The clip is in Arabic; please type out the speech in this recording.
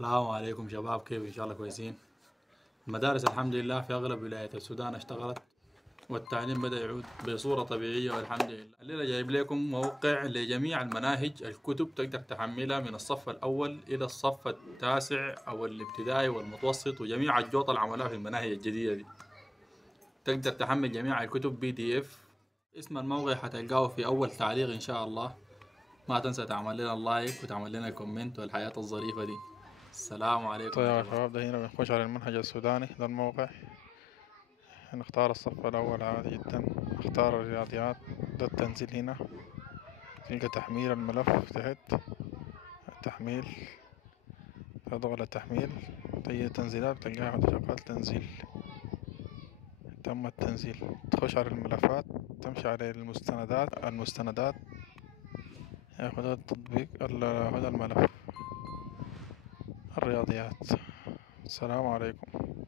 السلام عليكم شباب، كيف ان شاء الله كويسين. المدارس الحمد لله في اغلب ولايات السودان اشتغلت، والتعليم بدأ يعود بصورة طبيعية والحمد لله. الليلة جايب لكم موقع لجميع المناهج، الكتب تقدر تحملها من الصف الأول إلى الصف التاسع أو الابتدائي والمتوسط، وجميع الجوطة اللي عملوها في المناهج الجديدة دي. تقدر تحمل جميع الكتب PDF. اسم الموقع حتلقاه في أول تعليق إن شاء الله. ما تنسى تعمل لنا اللايك وتعمل لنا كومنت والحياة الظريفة دي. السلام عليكم طيب يا يا شباب. شباب، ده هنا بنخش على المنهج السوداني. ده الموقع. نختار الصف الأول عادي جدا، نختار الرياضيات. ده التنزيل هنا. تلقى تحميل الملف تحت. التحميل. تضغط على التحميل، تيجي تنزيلات بتلقاها شغال تنزيل. تم التنزيل. تخش على الملفات، تمشي على المستندات. ياخد التطبيق هذا الملف الرياضيات. السلام عليكم.